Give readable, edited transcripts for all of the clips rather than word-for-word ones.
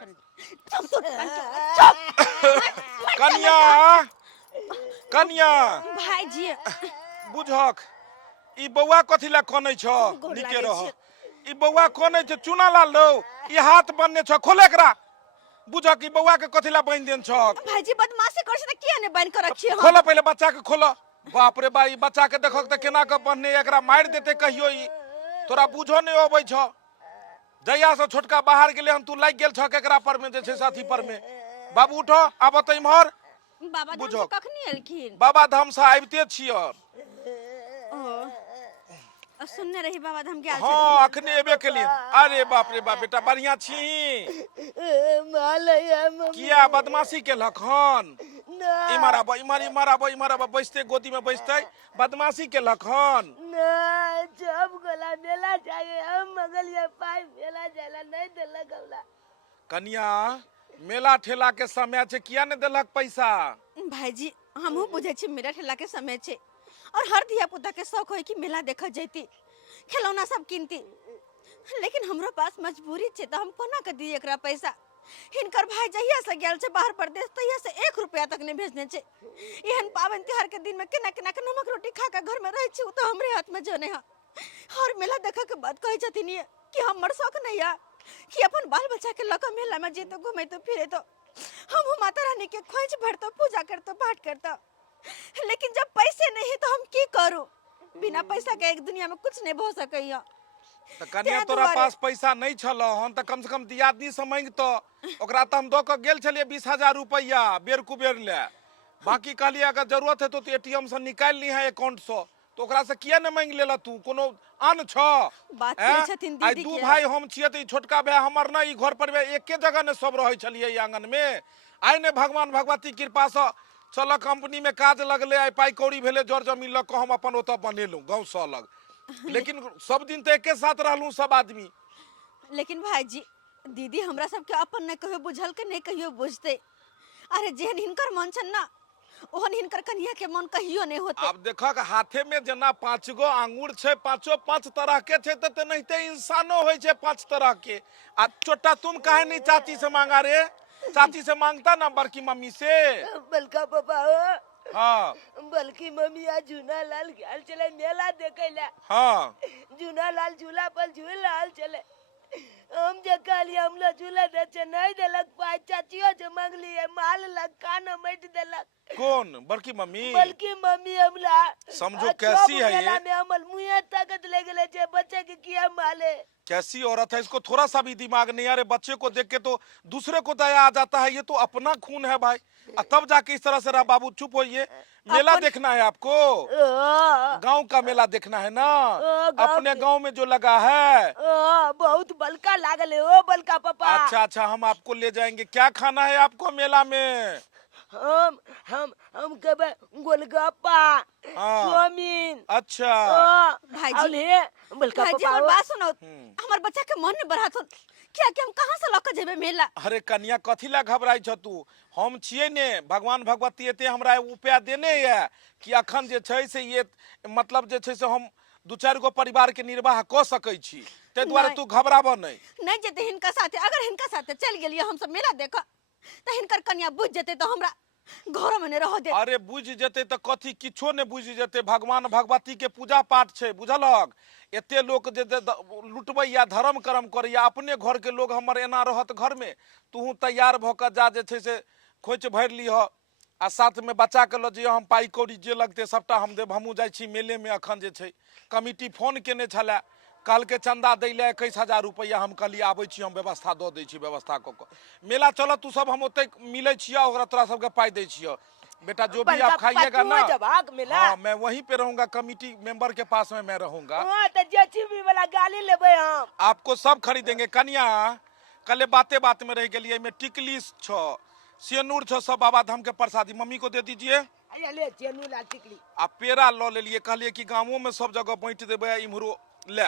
चुप तो चुप कन्या कन्या भाईजी बुझक ई बौआ कथी ला कनै छ निके रह ई बौआ कनै छ चुना लाल लो ई हाथ बनने छ खोले एकरा बुझक ई बौआ के कथी ला बांध देन छ भाईजी बदमाशी कर से किया ने बांध कर रखिए हम खोला पहले बच्चा के खोला बाप रे बाई बच्चा के देखक त केना के बनने एकरा मार देते कहियो ई तोरा बुझो नहीं अबै छ जया से छोटका बाहर गेले हम तू लाग गेल छ केकरा पर में जे छै साथी पर में बाबू उठो आब त इम्हर बाबा धाम से कखनी एलखिन बाबा धाम से आबिते छियो सुनने रही बाबा धाम के हाँ अखने एबे के लिए अरे बाप रे बाप बेटा बढ़िया छी किया बदमाशी के लखन इमर आबो इमर आबो बैसते गोदी में बैसते बदमाशी के लखन जब गोला मेला जाए हम मगलिया पाई मेला जाला नहीं देलक हमरा कन्या मेला ठेला के समय छे किया ने देलक पैसा भाईजी हमहू बुझे छी मेला ठेला के समय छे और हर धिया पुता के शौक होय कि मेला देख जैती खिलौना सब किनती लेकिन हमरो पास मजबूरी छे तो हम कोना के दी एकरा पैसा हिनकर भाई जहिया से गेल छे बाहर प्रदेश तहिया से 1 रुपया तक नहीं भेजने छे एहन पावन त्योहार के दिन में केना केना के नमक रोटी खा के घर में रह छी तो हमरे हाथ में जने है और मेला देखा के बाद कहे छथिन ये कि हमर शौक नहीं है कि अपन बाल बच्चा के लक मेला में जेतो घूमे तो फिरे तो हम माता रानी के खोज भरतो पूजा करतो पाठ करतो लेकिन जब पैसे नहीं तो हम की करूं बिना पैसा के एक दुनिया में कुछ नहीं हो सकैया त कन्या तोरा पास पैसा नहीं छलो हन त कम से कम दियादनी से मांग तो ओकरा त हम दो के गेल छलिए 20,000 रुपया बेर कुबेर ले बाकी कहलिए अगर जरूरत है तो एटीएम से निकाल ली है अकाउंट से तो ओकरा से किया न मांग लेला तू कोनो आन छ बात करै छथिन दीदी आई दू भाई हम छिए त छोटका भाई हमर न ई घर पर एके जगह ने सब रहै छलिए आंगन में आइ ने भगवान भगवती कृपा से चल कंपनी में काज लगले आई पाई कौड़ी भेले जर जमीन लग हम अपन ओत बनेलू गांव से अलग लेकिन सब दिन तो एके साथ रहलू सब आदमी लेकिन भाईजी दीदी हमरा सब के अपन ने कहियो बुझल के नहीं कहियो बुझते अरे जेहन हिनकर मन छन ना ओहन हिनकर कन्या के मन कहियो नहीं होते अब देखक हाथे में जना 5 गो आंगूर छे पांचों 5 तरह के छे त नहिते इंसानो होय छे 5 तरह के आ छोटा तुम काहे नहीं चाची से मांगा रे चाची से मांगता ना बड़की मम्मी से बलका पापा हाँ बल्कि मम्मी आज जूना लाल गेल चले मेला देखेला हाँ जूना लाल झूला पर झूल लाल चले हम जे कहली हमला झूला दे छ नहीं देलक पाई चाचियो जे मांगली है माल लग कान मैट देलक कौन बड़की मम्मी बल्कि मम्मी हमला समझो कैसी है ये में अमल मुंह ताकत ले गेले जे बच्चे के किया माले कैसी औरत है इसको थोड़ा सा भी दिमाग नहीं आ रहे बच्चे को देख के तो दूसरे को दया आ जाता है ये तो अपना खून है भाई तब जाके इस तरह से रहा बाबू चुप होइए मेला देखना है आपको गांव का मेला देखना है ना अपने गांव में जो लगा है बहुत बलका लागल है ओ बलका पापा अच्छा हम आपको ले जाएंगे क्या खाना है आपको मेला में हम कब गोलगप्पा चाउमीन अच्छा भाईजी बलका भाईजी पापा और बात सुनो हमर बच्चा के मन में बढ़ात क्या कि हम कहां से लक जेबे मेला अरे कन्या कथी ला घबराई छ तू हम छिए ने भगवान भगवती एते हमरा उपाय देने है कि अखन जे छै से ये मतलब जे छै से हम 2-4 गो परिवार के निर्वाह क सकै छी ते द्वारे तू घबराबो नहीं जेते हिनका साथे अगर हिनका साथे चल गेलिए हम सब मेला देख त हिनकर कन्या बुझ जेते तो हमरा घर में रह दे अरे बुझ जेते त कथी किछो ने बुझ जेते भगवान भगवती के पूजा पाठ छै बुझलक एते लोग जे लुटबै या धर्म कर्म करैया अपने घर के लोग हमर एना रहत घर में तू तैयार भ के जा जे छै से खोच भर लीह आ साथ में बच्चा के ल जे हम पाई कौड़ी जे लगते सबटा हम देब हमहू जाइ छी मेले में अखन जे छै कमिटी फोन केने छले कल के चंदा दै ले 21,000 रुपया हम कहलिए आबै छी हम व्यवस्था द दै छी व्यवस्था क के मेला चल तू सब हम ओते मिलै छिया ओकरा तोरा सबके पाई दै छिया बेटा जो भी आप खाइएगा ना हाँ मैं वहीं पे रहूंगा कमिटी मेंबर के पास में मैं रहूंगा तो जेसीबी वाला गाली लेबे हम आपको सब खरीदेंगे कन्या कल बाते में रह गई में टिकली छ सेनूर छ सब बाबा धाम के प्रसादी मम्मी को दे दीजिए ले सेनूर लाल टिकली आ पेड़ा ल ले लिए कहलिए कि गांवों में सब जगह बांट देबे इमहरो ले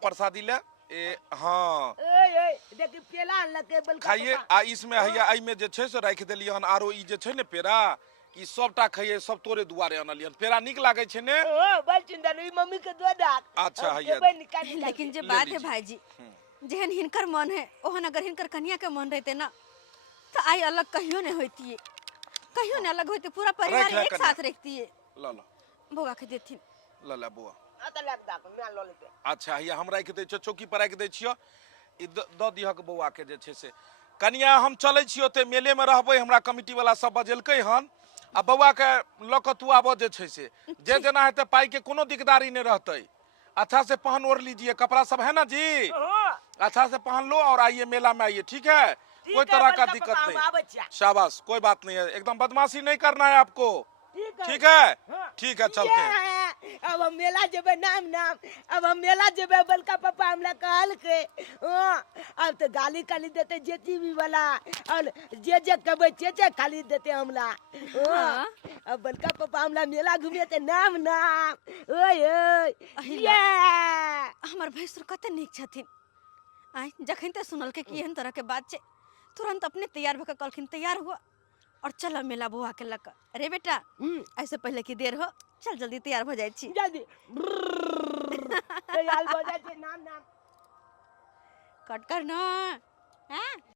प्रसादी ले ए हाँ देखि पेड़ा लके बलका खाइए आ इसमें हैया आई में जे छै से राख देलिए हन आरो ई जे छै ने पेड़ा ई सबटा खाइए सब तोरे दुआरे अनलियन पेड़ा निक लागे छै ने ओ बड़ सुंदर ई मम्मी के दो दात अच्छा हैया लेकिन जे बात है भाईजी जेहन हिनकर मन है ओहन अगर हिनकर कन्या के मन रहते ना तो आई अलग कहियो नहीं होती है, कहियो नहीं अलग होती, पूरा परिवार रख ले एक कन्या। साथ रहती है। ला ला बउआ के देथिन। ला ला बुआ। आता लग दा मैं लो लेते अच्छा ये हम राखि दै छियो, चौकी पर राखि दै छियो, ई द दिहक बौआ के जे छै से। कनिया हम चलै छियो ते मेले में रहबै, हमरा कमिटी वाला सब बजेलकै हन, आ बौआ के ल क तू आबो जे छै से, जे जेना हेतै पाई के कोनो दिकदारी नहीं रहतै। अच्छा से पहन ओढ़ लीजिए, कपड़ा सब है ना जी, अच्छा से पहन लो और आइए मेला में आइए, ठीक है? कोई तरह का दिक्कत नहीं, शाबाश, कोई बात नहीं है, एकदम बदमाशी नहीं करना है आपको, ठीक है? ठीक है, चलते हैं। अब हम मेला जेबे नाम नाम, अब हम मेला जेबे बलका पापा हमला कहल के अब तो गाली खाली देते जेटीवी वाला, और जे कबे चे खाली देते हमला। हाँ। अब बलका पापा हमला मेला घूमे ते नाम नाम, ओए ओए अहिला। ये हमार भैंसुर कते नीक छथिन। आई जखन ते सुनल के एहन तरह के बात छे तुरंत अपने तैयार भके कहलखिन तैयार हुआ और चल मेला बुआ के लक। अरे बेटा ऐसे पहले की देर हो, चल जल्दी तैयार हो जाए छी। जल्दी तैयार हो जाए नाम नाम कट कर ना। हैं?